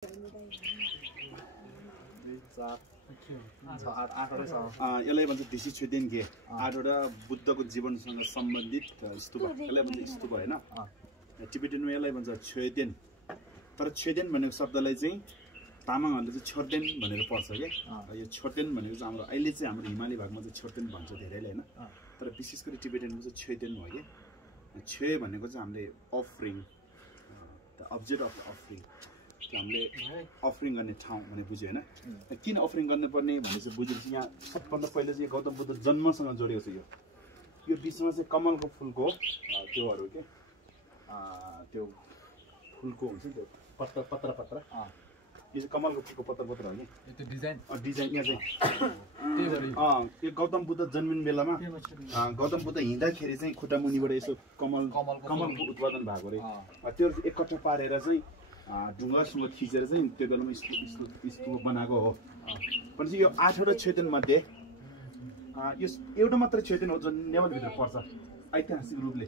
यसलाई भन्छ देशी छेदेन के 8वटा बुद्धको जीवनसँग सम्बन्धित स्तूप यसलाई भन्छ स्तूप हैन टिबेटनमा यसलाई भन्छ छेदेन तर छेदेन भनेको शब्दलाई चाहिँ तामाङहरूले चाहिँ छोर्देन भनेर पढ्छ के यो छोर्देन भनेको चाहिँ हाम्रो अहिले चाहिँ हाम्रो हिमाली भागमा चाहिँ छोर्देन भन्छ धेरैले हैन तर विशेष गरी टिबेटनमा चाहिँ छेदेन हो के छे भनेको चाहिँ हामीले offering the object of offering हामीले अफरिङ गर्ने ठाउँ भने बुझ्यो हैन किन अफरिङ गर्नुपर्ने भने चाहिँ बुझेपछि यहाँ सबभन्दा पहिले चाहिँ गौतम बुद्ध जन्मसँग जोडिएको छ यो बीचमा चाहिँ कमलको फुलको त्योहरू के त्यो फुलको हुन्छ नि त्यो पत्र यो चाहिँ कमलको फुलको पत्र हो कि त्यो डिजाइन यहाँ चाहिँ यो गौतम बुद्ध जन्मिने बेलामा गौतम बुद्ध हिँड्दाखेरि चाहिँ खुट्टा मुनिबाट यसो कमलको उत्पादन भएको रे त्यो एकट्ठा पारेर चाहिँ ढुङ्गासँग खिचेर चाहिँ त्यो बेलामा स्तूप बनाएको हो भनेपछि यो 8वटा छेदेन मध्ये यो एउटा मात्र छेदेन हो जुन नेपालभित्र पर्छ ऐतिहासिक रूपले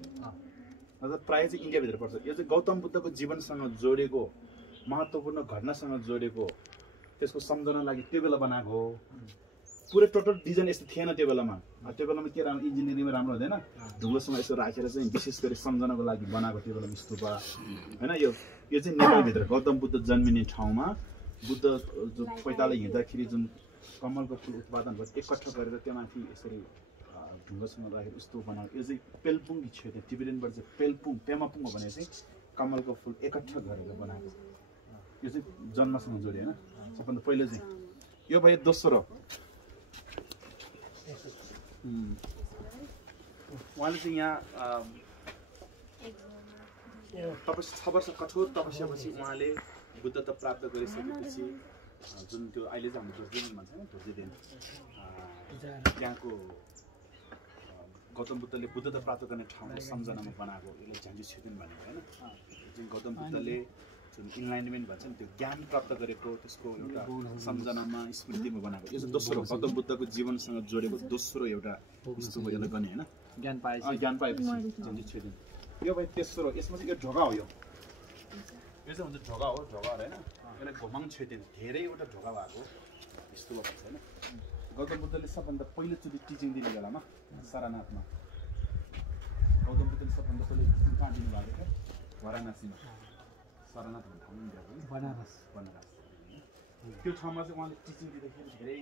प्रायः चाहिँ इन्डियाभित्र पर्छ यो चाहिँ गौतम बुद्धको जीवनसँग जोडेको महत्त्वपूर्ण घटनासँग जोडेको त्यसको सम्झना लागि त्यो बेला बनाएको हो पुरै टोटल डिजाइन यस्तो थिएन त्यो बेलामा के राम्रो इन्जिनियरिङमा राम्रो हुँदैन ढुङ्गासँग यसो राखेर चाहिँ विशेष गरी सम्झनाको लागि बनाएको त्यो बेलामा स्तूप हैन यो चाहिँ नेपालभित्र गौतम बुद्ध जन्मिने ठाउँमा बुद्ध जो पैताले हिँड्दाखेरि जुन कमलको फुल उत्पादन भयो एकट्ठा गरेर त्यो माथि यसरी ढुङ्गासँग राखेर स्तूप बनाएको यो चाहिँ पेल्पुङ छेद टिबेटनबाट चाहिँ पेमापुङ हो भने चाहिँ कमलको फुल एकट्ठा गरेर बनाएको यो चाहिँ जन्मसँग जोड्यो हैन सबभन्दा पहिलो चाहिँ यो भयो दोस्रो उहाँले चाहिँ यहाँ तपस्या 6 वर्ष कठोर तपस्यापछि उहाँले बुद्धता प्राप्त गरिसकेपछि जुन त्यो अहिले चाहिँ हाम्रो ध्वजदेन भन्छ नि ध्वजदेन त्यहाँको गौतम बुद्धले बुद्धता प्राप्त गर्ने ठाउँको सम्झनामा बनाएको यसले झान्जी छेदेन भनेको हैन जुन गौतम बुद्धले जुन इनलाइनमेन्ट भन्छ नि त्यो ज्ञान प्राप्त गरेको त्यसको एउटा सम्झनामा स्मृतिमा बनाएको यो चाहिँ दोस्रो गौतम बुद्धको जीवनसँग जोडेको दोस्रो एउटा स्तूप यसले गर्ने हैन ज्ञान पाएपछि झान्जी छेदेन यो भाइ तेस्रो यसमा चाहिँ यो ढोका हो यो चाहिँ हुन्छ ढोका हो हैन यसलाई घोमाङ छेदेन धेरैवटा ढोका भएको स्तूप भन्छ हैन गौतम बुद्धले सबभन्दा पहिलोचोटि टिचिङ दिने बेलामा सारनाथमा गौतम बुद्धले सबभन्दा पहिलो टिचिङ कहाँ दिनुभएको थियो वाराणसीमा सारनाथ भन्ने ठाउँ इन्डियाको बनारस त्यो ठाउँमा चाहिँ उहाँले टिचिङ दिँदाखेरि धेरै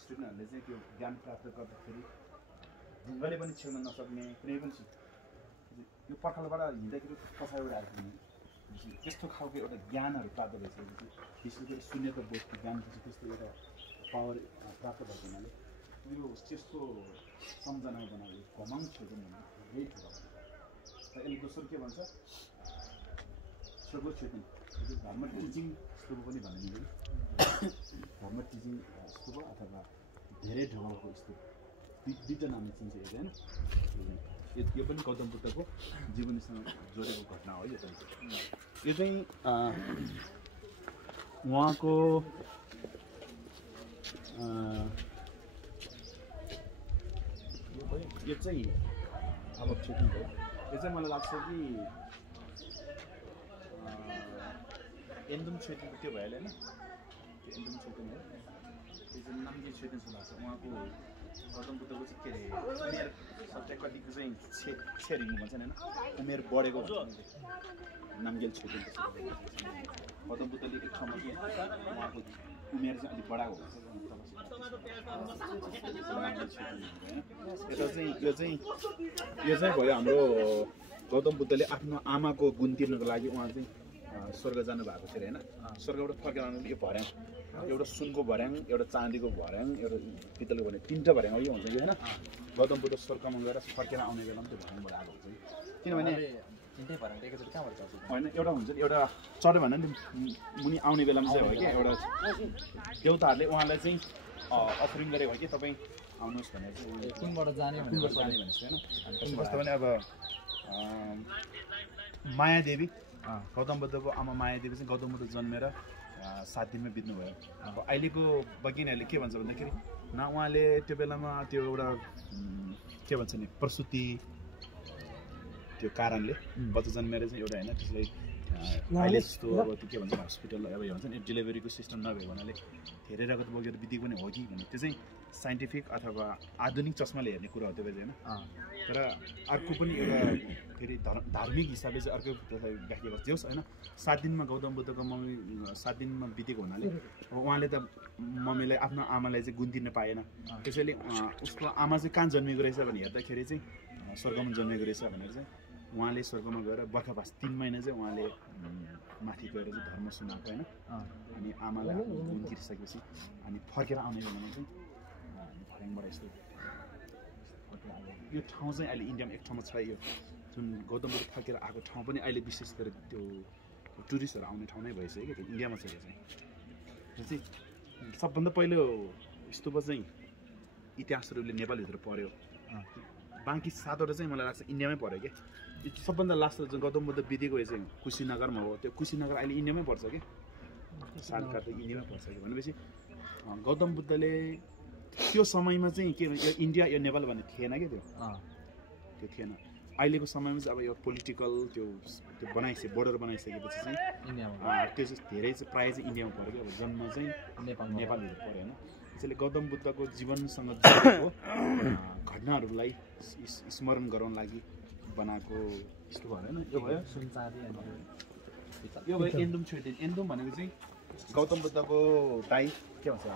स्टुडेन्टहरूले चाहिँ त्यो ज्ञान प्राप्त गर्दाखेरि ढुङ्गाले पनि छेउन नसक्ने कुनै पनि यो पर्खालबाट हिँड्दाखेरि पछाडिबाट आएको त्यस्तो खालको एउटा ज्ञानहरू प्राप्त भइसकेपछि विशेष गरी शून्यता बोधको ज्ञानपछि त्यस्तो एउटा पावर प्राप्त भएको हुनाले यो त्यस्तो सम्झनामा बनाएको घमाङ छेदेन भने यही ठुलो यसले दोस्रो के भन्छ छेगो छेदेन धर्म टिचिङ स्तूप पनि भनिन्छ धर्म टिचिङ स्तूप अथवा धेरै ढोकाको स्तूप दुईवटा नामले चिन्छ यो होइन यो पनि गौतम बुद्धको जीवनीसँग जोडेको घटना हो यो चाहिँ उहाँको यो चाहिँ अब छेदिङ भयो यो चाहिँ मलाई लाग्छ कि एन्दुम छेदिङ त्यो भइहाल्यो होइन त्यो एन्दुम छेदिङ हो त्यो चाहिँ नाम्गे छेदिङ जस्तो लाग्छ उहाँको गौतम बुद्धको चाहिँ के अरे उमेर सबै कतिको चाहिँ छेरिङ भन्छ नि होइन उमेर बढेको नाम्गेल छेदिङ गौतम बुद्धले एक ठाउँमा के उहाँको उमेर चाहिँ अलिक बढाएको हुन्छ यो चाहिँ भयो हाम्रो गौतम बुद्धले आफ्नो आमाको गुण तिर्नको लागि उहाँ चाहिँ स्वर्ग जानुभएको थियो होइन स्वर्गबाट फर्केर आउनु यो भर्याङ एउटा सुनको भर्याङ एउटा चाँदीको भर्याङ एउटा पित्तलको भर्याङ 3टा भर्याङ यो हुन्छ कि होइन गौतम बुद्ध स्वर्गमा गएर फर्केर आउने बेलामा त्यो भर्याङबाट आएको हुन्छ किनभने होइन एउटा हुन्छ नि एउटा चढ्यो भने नि मुनि आउने बेलामा चाहिँ हो कि एउटा देउताहरूले उहाँलाई चाहिँ अफरिङ गरेको हो कि तपाईँ आउनुहोस् भनेर चाहिँ कुनबाट जाने भनेको होइन जस्तो भने अब मायादेवी गौतम बुद्धको आमा मायादेवी चाहिँ गौतम बुद्ध जन्मेर 7 दिनमा बित्नुभयो अब अहिलेको वैज्ञानिकहरूले के भन्छ भन्दाखेरि न उहाँले त्यो बेलामा त्यो एउटा के भन्छ नि प्रसुति त्यो कारणले बच्चा जन्मेर चाहिँ एउटा होइन त्यसलाई अहिले जस्तो अब त्यो के भन्छ हस्पिटल अब भन्छ नि डेलिभरीको सिस्टम नभएको हुनाले धेरै रगत बगेर बितेको पनि हो कि भने त्यो चाहिँ साइन्टिफिक अथवा आधुनिक चस्माले हेर्ने कुरा हो त्यो होइन तर अर्को पनि एउटा फेरि धार्मिक हिसाबले चाहिँ अर्को व्याख्या गर्छ होस् होइन 7 दिनमा गौतम बुद्धको मम्मी 7 दिनमा बितेको हुनाले अब उहाँले त मम्मीलाई आफ्नो आमालाई चाहिँ गुण दिन पाएन त्यसैले उसको आमा चाहिँ कहाँ जन्मेको रहेछ भने हेर्दाखेरि चाहिँ स्वर्गमा जन्मेको रहेछ भनेर चाहिँ उहाँले स्वर्गमा गएर बर्खावास 3 महिना चाहिँ उहाँले माथि गएर चाहिँ धर्म सुनाएको होइन अनि आमालाई गुण दिइसकेपछि अनि फर्केर आउने बेलामा चाहिँ फर्याङबाट यस्तो यो ठाउँ चाहिँ अहिले इन्डियामा एक ठाउँमा छ यो जुन गौतम बुद्ध फर्केर आएको ठाउँ पनि अहिले विशेष गरी त्यो टुरिस्टहरू आउने ठाउँ नै भइसक्यो क्या इन्डियामा छ यो चाहिँ सबभन्दा पहिलो स्तूप चाहिँ इतिहासहरूले नेपालभित्र पऱ्यो बाँकी 7वटा चाहिँ मलाई लाग्छ इन्डियामै पऱ्यो क्या सबभन्दा लास्ट जुन गौतम बुद्ध बितेको चाहिँ कुशीनगरमा हो त्यो कुशीनगर अहिले इन्डियामै पर्छ क्या सालका त इन्डियामै पर्छ कि भनेपछि गौतम बुद्धले त्यो समयमा चाहिँ के यो इन्डिया यो नेपाल भन्ने थिएन क्या त्यो थिएन अहिलेको समयमा चाहिँ अब यो पोलिटिकल त्यो बनाइसके बोर्डर बनाइसकेपछि चाहिँ त्यो चाहिँ धेरै चाहिँ प्रायः चाहिँ इन्डियामा पऱ्यो क्या अब जन्म चाहिँ नेपालभित्र पऱ्यो होइन त्यसैले गौतम बुद्धको जीवनसँग जोडिएको घटनाहरूलाई स्मरण गराउन लागि बनाएको यस्तो भयो होइन यो भयो यो भयो एन्दुम छेडिन एन्दुम भनेको चाहिँ गौतम बुद्धको दाइ के भन्छ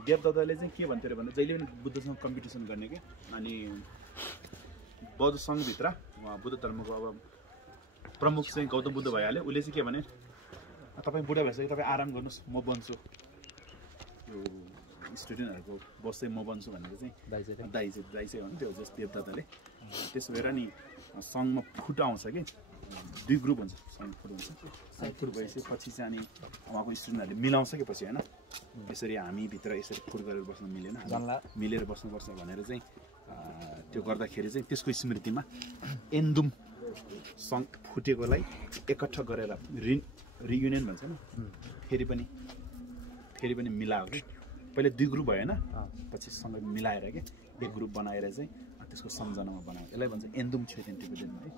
देवदत्तले चाहिँ के भन्थ्यो अरे भन्दा जहिले पनि बुद्धसँग कम्पिटिसन गर्ने क्या अनि बौद्ध सङ्घभित्र बुद्ध धर्मको अब प्रमुख चाहिँ गौतम बुद्ध भइहाल्यो उसले चाहिँ के भने तपाईँ बुढा भइसक्यो तपाईँ आराम गर्नुहोस् म बन्छु यो स्टुडेन्टहरूको बस चाहिँ म बन्छु भनेको चाहिँ दाइ चाहिँ हो नि त्यो जस्तो देवदत्तले त्यसो भएर नि सङ्घमा फुट आउँछ कि 2 ग्रुप हुन्छ सङ्घ फुट हुन्छ फुट भइसक्यो पछि चाहिँ अनि उहाँको स्टुडेन्टहरूले मिलाउँछ कि पछि होइन यसरी हामीभित्र यसरी फुट गरेर बस्न मिलेन मिलेर बस्नुपर्छ भनेर चाहिँ त्यो गर्दाखेरि चाहिँ त्यसको स्मृतिमा एन्दुम सङ्घ फुटेकोलाई एकट्ठा गरेर रियुनियन भन्छ नि फेरि पनि मिलायो कि पहिले 2 ग्रुप भयो होइन पछि सँग मिलाएर के एक ग्रुप बनाएर चाहिँ त्यसको सम्झनामा बनायो यसलाई भन्छ एन्दुम छेडिन टिबेटन है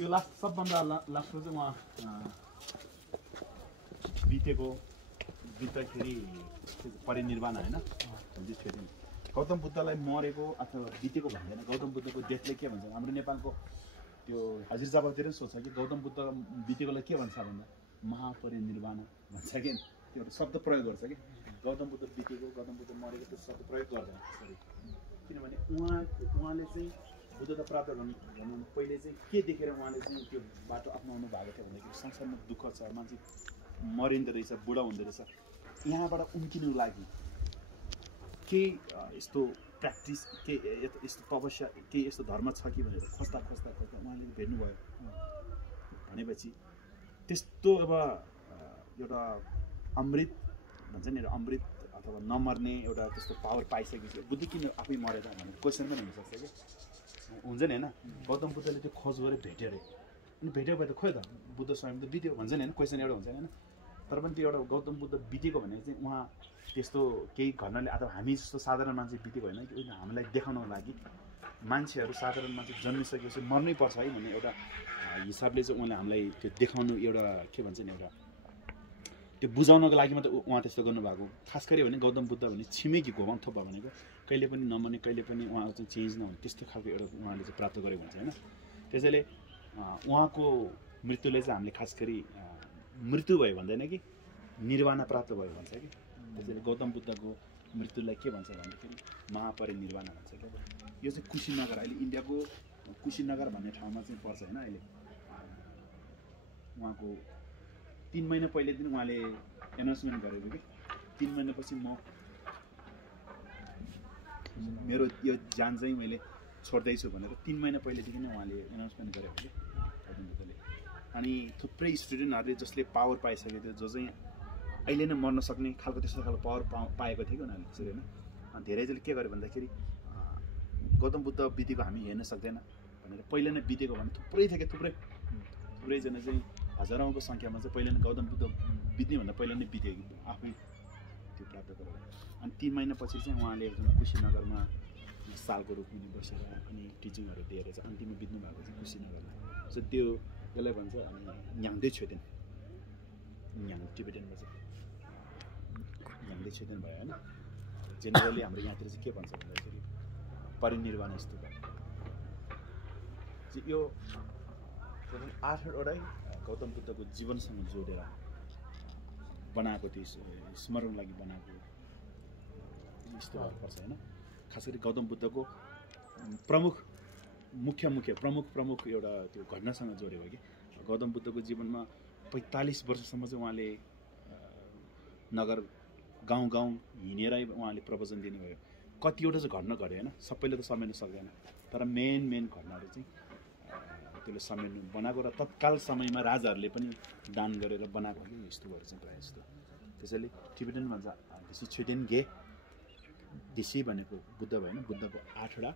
यो लास्ट सबभन्दा लास्टमा चाहिँ उहाँ बित्दाखेरि परिनिर्वाण होइन गौतम बुद्धलाई मरेको अथवा बितेको भन्दैन गौतम बुद्धको डेथले के भन्छ हाम्रो नेपालको त्यो हाजिर जवाबतिर सोध्छ कि गौतम बुद्ध बितेकोलाई के भन्छ भन्दा महापरिनिर्वाण भन्छ कि त्यो शब्द प्रयोग गर्छ कि गौतम बुद्ध बितेको गौतम बुद्ध मरेको त्यो शब्द प्रयोग गर्दैन त्यसरी किनभने उहाँले चाहिँ बुद्धता प्राप्त गर्नु पहिले चाहिँ के देखेर उहाँले चाहिँ त्यो बाटो अप्नाउनु भएको थियो भन्दाखेरि संसारमा दुःख छ मान्छे मरिँदो रहेछ बुढा हुँदो रहेछ यहाँबाट उम्किनु लागि के यस्तो प्र्याक्टिस के यस्तो तपस्या के यस्तो धर्म छ कि भनेर खोज्दा उहाँले भेट्नुभयो भनेपछि त्यस्तो अब एउटा अमृत भन्छ नि अमृत अथवा नमर्ने एउटा त्यस्तो पावर पाइसकेपछि बुद्ध किन आफै मरेर भन्ने क्वेसन पनि हुनसक्छ कि हुन्छ नि होइन गौतम बुद्धले त्यो खोज गरेर भेट्यो अरे अनि भेट्यो भए त खोइ त बुद्ध स्वयं त बित्यो भन्छ नि होइन क्वेसन एउटा हुन्छ होइन तर पनि त्यो एउटा गौतम बुद्ध बितेको भनेर चाहिँ उहाँ त्यस्तो केही घटनाले अथवा हामी जस्तो साधारण मान्छे बितेको होइन कि हामीलाई देखाउनको लागि मान्छेहरू साधारण मान्छे जन्मिसकेपछि मर्नै पर्छ है भन्ने एउटा हिसाबले चाहिँ उहाँले हामीलाई त्यो देखाउनु एउटा के भन्छ नि एउटा त्यो बुझाउनको लागि मात्रै उहाँ त्यस्तो गर्नुभएको खास गरी भने गौतम बुद्ध भने छिमेकीको हो थोपा भनेको कहिले पनि नमर्ने कहिले पनि उहाँको चाहिँ चेन्ज नहुने त्यस्तो खालको एउटा उहाँले चाहिँ प्राप्त गरेको हुन्छ होइन त्यसैले उहाँको मृत्युले चाहिँ हामीले खास गरी मृत्यु भयो भन्दैन कि निर्वाण प्राप्त भयो भन्छ कि त्यसैले गौतम बुद्धको मृत्युलाई के भन्छ भन्दाखेरि महापरिनिर्वाण भन्छ क्या यो चाहिँ कुशीनगर अहिले इन्डियाको कुशीनगर भन्ने ठाउँमा चाहिँ पर्छ होइन अहिले उहाँको 3 महिना पहिलेदेखि उहाँले एनाउन्समेन्ट गरेको कि 3 महिनापछि मेरो यो जान चाहिँ मैले छोड्दैछु भनेर 3 महिना पहिलेदेखि नै उहाँले एनाउन्समेन्ट गरेको कि गौतम बुद्धले अनि थुप्रै स्टुडेन्टहरूले जसले पावर पाइसकेको थियो जो चाहिँ अहिले नै मर्न सक्ने खालको त्यस्तो खालको पावर पाएको थियो कि उनीहरूले त्यसरी होइन अनि धेरैजसले के गर्यो भन्दाखेरि गौतम बुद्ध बितेको हामी हेर्न सक्दैन भनेर पहिला नै बितेको भने थुप्रै थियो कि थुप्रैजना चाहिँ हजारौँको सङ्ख्यामा चाहिँ पहिला नै गौतम बुद्ध बित्नेभन्दा पहिला नै बित्यो कि आफै त्यो प्राप्त गरेर अनि 3 महिनापछि चाहिँ उहाँले एकदम कुशीनगरमा सालको रुखमुनि बसेर अनि टिचिङहरू दिएर चाहिँ अन्तिममा बित्नु भएको चाहिँ कुशीनगरमा सो त्यसलाई भन्छ अनि न्याङ्दे छेदेन टिबेटनमा चाहिँ न्याङ्दे छेदेन भयो होइन जेनरली हाम्रो यहाँतिर चाहिँ के भन्छ भन्दाखेरि परिनिर्वाण स्तूप यो टोटल 8वटै गौतम बुद्धको जीवनसँग जोडेर बनाएको त्यो स्मरण लागि बनाएको स्तूपहरू पर्छ होइन खास गरी गौतम बुद्धको प्रमुख एउटा त्यो घटनासँग जोडेको कि गौतम बुद्धको जीवनमा 45 वर्षसम्म चाहिँ उहाँले नगर गाउँ हिँडेरै उहाँले प्रवचन दिनुभयो कतिवटा चाहिँ घटना घट्यो होइन सबैले त समेट्न सक्दैन तर मेन घटनाहरू चाहिँ त्यसले समेट्नु बनाएको र तत्काल समयमा राजाहरूले पनि दान गरेर बनाएको कि स्तूपहरू चाहिँ प्रायः जस्तो त्यसैले टिबेटन भन्छ दिसी छुदेन गे दिसी भनेको बुद्ध भएन बुद्धको 8वटा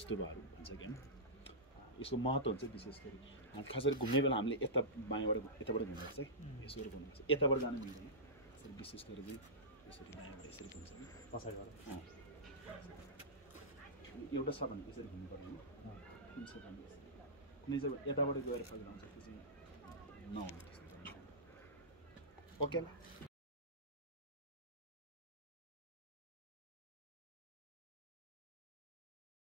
स्तूपहरू भन्छ कि होइन यसको महत्त्व हुन्छ विशेष गरी खास गरी घुम्ने बेला हामीले बायाँबाट यताबाट घुम्नुपर्छ है यसो घुम्नुपर्छ यताबाट जानु मिल्दैन यसरी विशेष गरी चाहिँ यसरी बायाँबाट यसरी घुम्छ कि पछाडिबाट एउटा छ भने यसरी घुम्नु पर्यो होइन कुनै चाहिँ यताबाट गएर फर्केर आउँछ त्यो चाहिँ नहुनु ओके